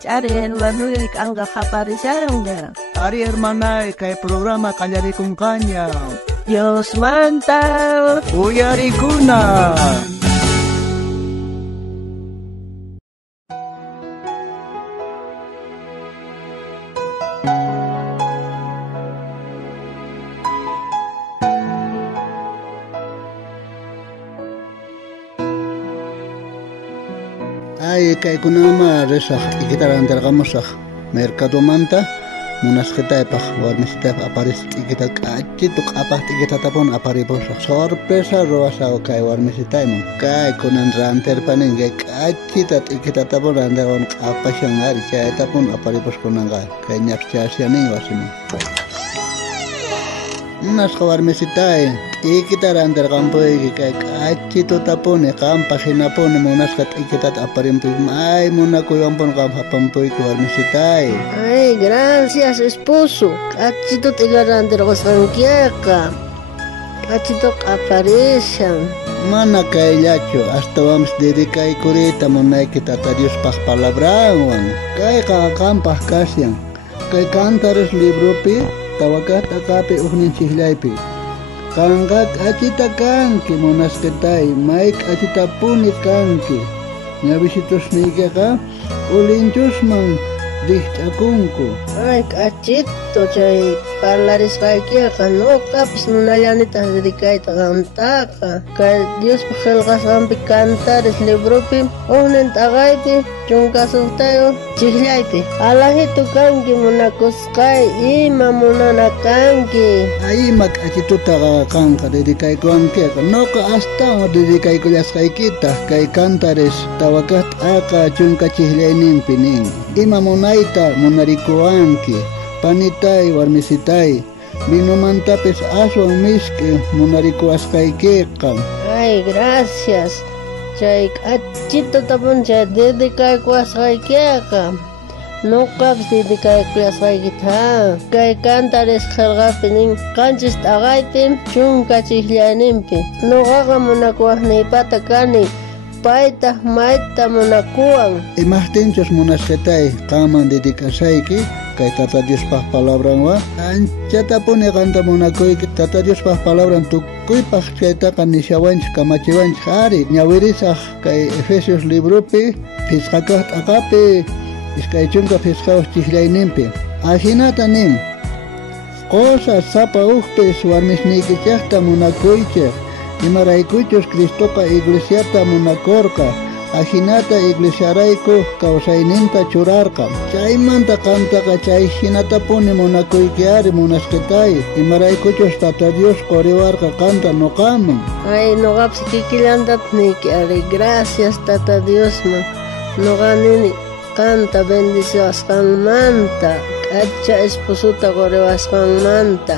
Charen, Manuel, Anga Japarizaron. Ari hermana, kay programa Kallarikong Kanya. Dios manta. Uyarikuna. Ay, kay kunama resah ikitaran tergamosah mercado manta munasqueta epah warmisita aparis ikita kachito kapah ikita tapon aparibosah sorpresa roasa kay warmisita mo kay kunan ranter paning kachita ikita tapon randaron kapah siyang chay tapon aparibos kunanga kay nyapcha siyaning wasimo nas warmisita ikitaran tergampoy kay kachito tapon kampa hinapon munaskat ikitat aparimpi ay munakuyampon kampapampoy warmisita. Ay, gracias esposo. Kachito tigaran tergosranquiaca. Kachito aparecen. Mana kaillacho hasta vamos dedicar curita monay kitata Dios pah palabran kay kakampah kasyan kay cantares libro pi tawakat akapi uhnin chihlaypi Kangkat achita kanki monasketay, maik achita punit kanki. Nabisitos nika ka, ulinchusman dihchakunku. Ay, kachito chay parlaris kaya ka no kapis nunayanita dedicay tagantaka. Kay Dios pahelgas ampi cantares libropi, ohnen tagaypi, chungkasultayo, chihlaypi. Alahito kanki monakuskay, ima monana kanki. Ay mag-achito taga kanka dedicay ko ang kaya. No ka hasta dedicay ko yaskay kita, kay cantares tawakat aka chungka chihlay nimpining. Ima monaita monarikuanki, panitay warmisitay, binumantapes aswang miski monarikuaskay kekam. Ay, gracias. Chay kachito tapon chay dedicay ko askay kekam. No caps dedicay ko askay kita. Kay cantares khalgapining kanchis tagaypim chunka chihlyanimpi. No gaga monakuah ni patakani. Paita maita monakuan. Imahtinchos monasketay kaman dedikasayki kay tata Dios pah palabran wa anchata pone kanta monakoy tata Dios pah palabran tukuy pah chayta kanishawanch kamachiwanch hari ñawirisaj kay Efesios libropi fisqakat akapi iskay chunka fisqaos chihlayninpi ajinata nin qosa sapa ujpis warmisnikichaqta monakuychaq imaraykuchus Cristoqa iglesiata munakorqa ajinata iglesiarayku kawsayninta churarqa chaymanta kantaqa chay hinatapuni munakuykiari munasketay imaraykuchus tata Dios qoriwarqa kanta nuqaman. Ay, nuqapas kikilantatniki ari gracias tata Diosman nuqanini kanta bendiciwasqanmanta k'acha esposuta qoriwasqanmanta.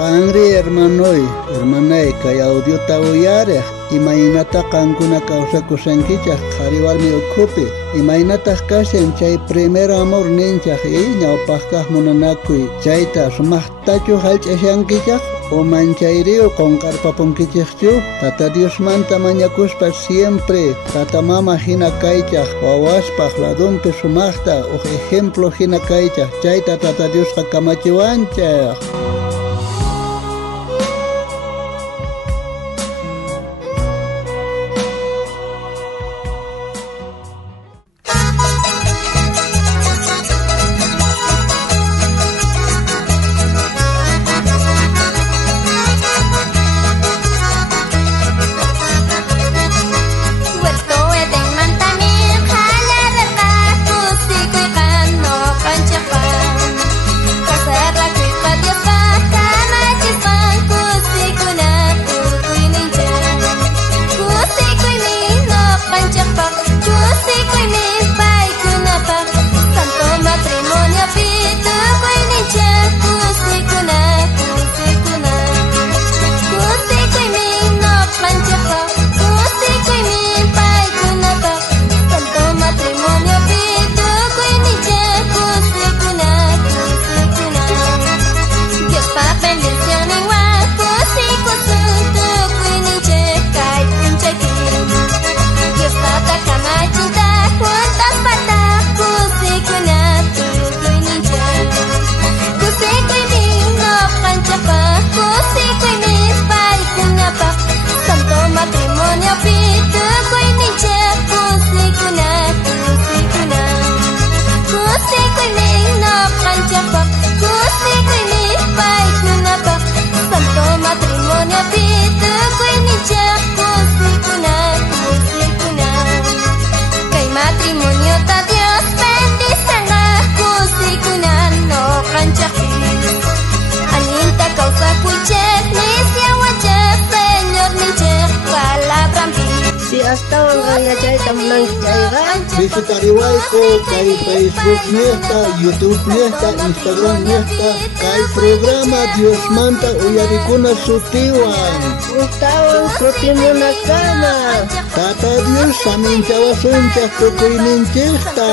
Kangri hermanay kay audio tawuyareh imaynata kankuna kawsakusankichaq qhariwarmi ukhupi imaynata kasyan chay primer amor ninchaq ñawpaqkaq munanakuy chayta sumaqtachu hallch'ashankichaq o manchayriu qonqarpapunkichaqchu tata Diosmanta mañakuspa siempre tata mama hina kaychaq wawaspaq ladunpi sumaqta uq ejemplo hina kaychaq chayta tata Diosqa kamachiwanchaq. Dios tariwayku kay Facebook niesta, YouTube niesta, Instagram niesta, kay programa Dios manta uyarikuna sutiwan. Ustawan kutimunakama. Tata Dios saminchawasunchas tukuyninchikta.